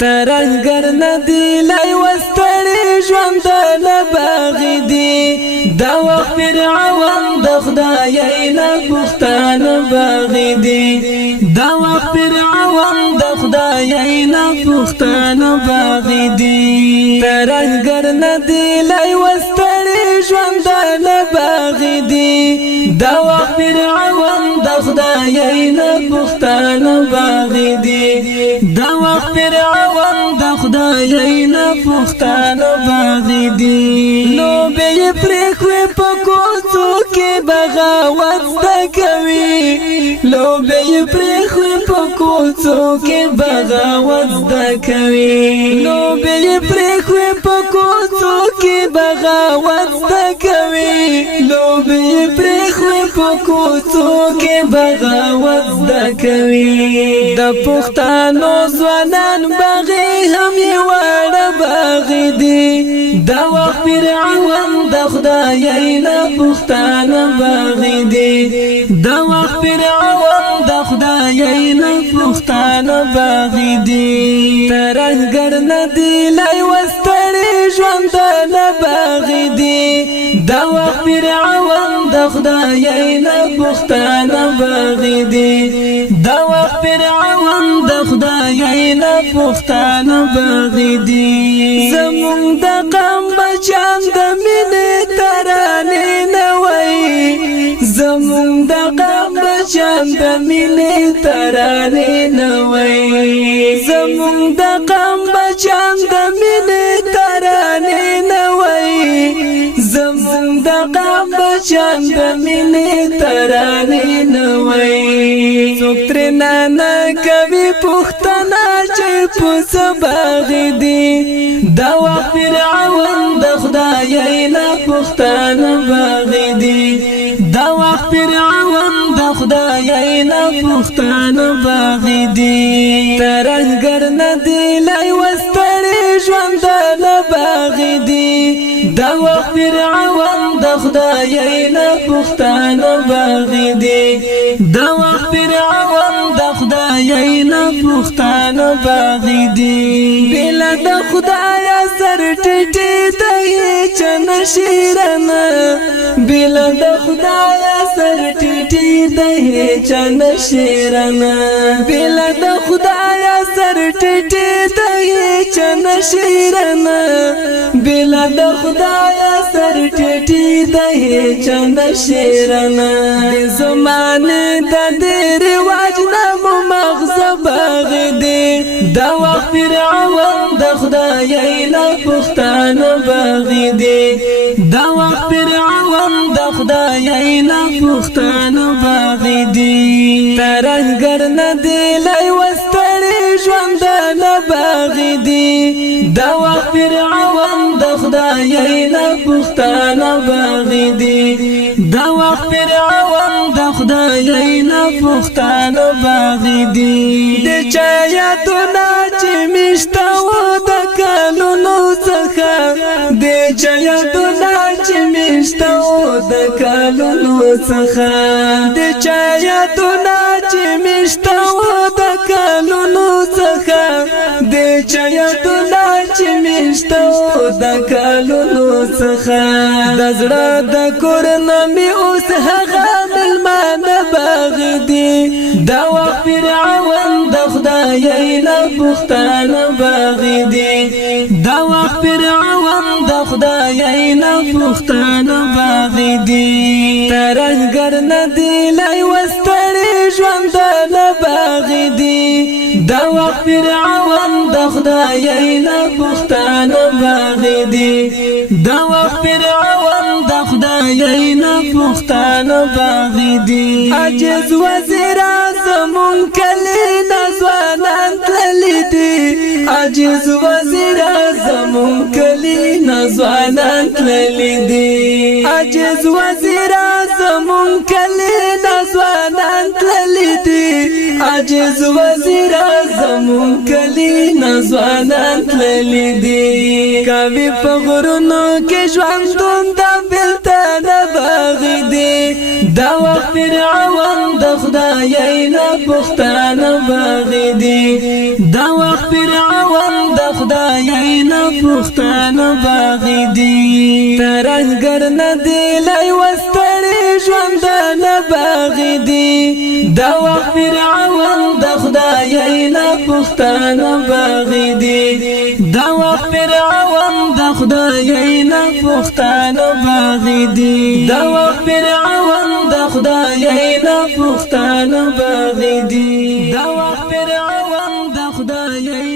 ترنګر ندی لای وستړي ژوند نه باغی دی دا وخت فرعون د خدای نه پښتانه باغی دی دا وخت فرعون د خدای نه پښتانه باغی دی ترنګر ندی لای وستړي ژوند نه باغی دی دا وخت فرعون د خدای نه پښتانه باغی دی دا وخت فرعون د خدای نه پښتانه باغی دی نو به پرخوي په کوڅو کې بغاوت کوي لو به پرخوي په کوڅو کې بغاوت کوي نو به پرخوي په کوڅو کې بغاوت کوي لو به پرخوي په کوڅو کې بغاوت کوي د پښتانو ځوانان باغی هم یوړ باغی دی دا وخت فرعون د خدای نه پښتانه باغی دی دا وخت فرعون د خدای نه پښتانه باغی دی ترنګر ندی لای وستړي ژوند نه باغی دی دا وخت فرعون د خدای نه پښتانه باغی دی دا وخت فرعون د خدای نه پښتانه باغی دی زمون د قام بچان د مینې ترانې نه وای زمون د قام بچان د مینې ترانې نه وای زمون د قام بچان د مینې ترانې نه وای زمون د قام بچان د مینې ترانې نه وای څوک تر نه کوي پښتنه چې په باغی دی دا وخت فرعون د خدای نه پښتانه باغی دی دا وخت فرعون د خدای نه پښتانه باغی دی ترنګر ندی لای وستړي ژوند نه باغی دی دا وخت فرعون د خدای نه پښتانه باغی دی دا وخت فرعون د خدای نه پښتانه باغی دی بلا د خدای سر ټټي دی چن شیرنه بلا د خدای سر ټټي دی چن شیرنه بلا د خدای سر ټټي دی چن شیرنه بلا د خدای سر ټټي دی چن شیرنه د زمانه د رواج نه مغز باغ دی دا وخت فرعون د خدای نه پښتانه باغی دی دا وخت فرعون د خدای نه پښتانه باغی دی ترنګر ندی لای وستړي ژوند نه باغی دی دا وخت فرعون د خدای نه پښتانه باغی دی دا وخت فرعون د خدای نه پښتانه باغی دی د چایا دنا چې مشته و د کلونو څخه د چایا دنا چې مشته و د کلونو څخه د چایا دنا چې مشته و د کلونو څخه د چایا دنا چې مشته و د کلونو څخه د زړه د کور نه می اوس هغه ملمانه باغ دی دا وخت فرعون د خدای نه پښتانه باغی دی دا وخت فرعون د خدای نه پښتانه باغی دی ترنګر ندی لای وستړي ژوند نه باغی دی دا وخت فرعون د خدای نه پښتانه باغی دی دا وخت فرعون د خدای نه پښتانه باغی دی عجز وزیر اعظم کلی نزوانان تللی دی عجز وزیر اعظم کلی نزوانان تللی دی عجز وزیر اعظم کلی نزوانان تللی دی عجز وزیر اعظم کلی نزوانان تللی دی کوي په غرونو کې ژوندون د بلتانه باغ دی دا وخت فرعون د خدای نه پښتانه باغی دی دا وخت فرعون د خدای نه پښتانه باغی دی ترنګر نه دی لای وستړي ژوند نه باغی دی دا وخت فرعون د خدای نه پښتانه باغی دی دا وخت فرعون د خدای نه پښتانه باغی دی دا وخت فرعون د خدای نه پښتانه باغی دی دا وخت فرعون د خدای